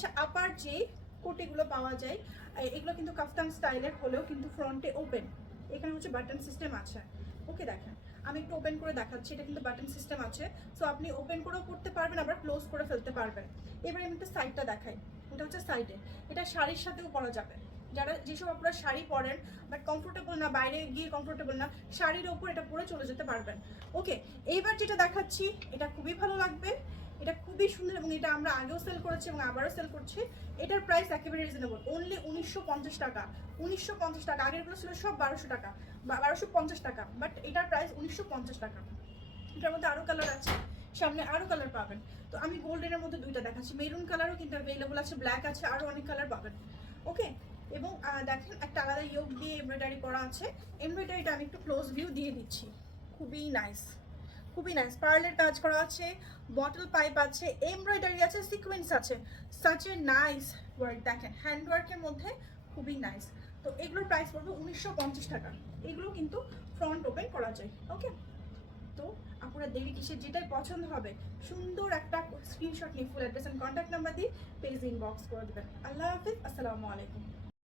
হচ্ছে আপার যে কোটিগুলো পাওয়া যায়, এগুলো কিন্তু কাফতান স্টাইলের হলেও কিন্তু ফ্রন্টে ওপেন, এখানে হচ্ছে বাটন সিস্টেম আছে। ওকে দেখেন আমি একটু ওপেন করে দেখাচ্ছি, এটা কিন্তু বাটন সিস্টেম আছে, সো আপনি ওপেন করেও করতে পারবেন, আবার ক্লোজ করে ফেলতে পারবেন। এবার আমি একটু সাইডটা দেখাই, এটা হচ্ছে সাইডে, এটা শাড়ির সাথেও পরা যাবে। যারা যেসব আপনারা শাড়ি পরেন বাট কমফোর্টেবল না, বাইরে গিয়ে কমফোর্টেবল না, শাড়ির ওপর এটা পরে চলে যেতে পারবেন। ওকে, এইবার যেটা দেখাচ্ছি এটা খুবই ভালো লাগবে, এটা খুবই সুন্দর এবং এটা আমরা আগেও সেল করেছি এবং আবারও সেল করছি। এটার প্রাইস একেবারে রিজনেবল, অনলি 1950 টাকা। 1950 টাকা, আগেরগুলো ছিল সব 1200 টাকা বা 1250 টাকা, বাট এটার প্রাইস 1950 টাকা। এটার মধ্যে আরও কালার আছে, সামনে আরও কালার পাবেন। তো আমি গোল্ডেনের মধ্যে দুইটা দেখাচ্ছি, মেরুন কালারও কিন্তু অ্যাভেলেবল আছে, ব্ল্যাক আছে, আরও অনেক কালার পাবেন। ওকে, এবং দেখেন একটা আলাদা ইয়োগ দিয়ে এমব্রয়ডারি করা আছে। এমব্রয়ডারিটা আমি একটু ক্লোজ ভিউ দিয়ে দিচ্ছি, খুবই নাইস, খুবই নাইস। পার্লের কাজ করা আছে, বটল পাইপ আছে, এমব্রয়ডারি আছে, সিকোয়েন্স আছে, সাচ এ নাইস ওয়ার্ক। দেখেন হ্যান্ডওয়ার্কের মধ্যে খুবই নাইস। তো এগুলোর প্রাইস পড়বে 1950 টাকা। এগুলো কিন্তু ফ্রন্ট ওপেন করা যায়। ওকে, তো আপনারা দেরি কিসের, যেটাই পছন্দ হবে সুন্দর একটা স্ক্রিনশট নিয়ে full address and contact number দিয়ে পেজ ইনবক্স করে দেবেন। আল্লাহ হাফিজ, আসসালামু আলাইকুম।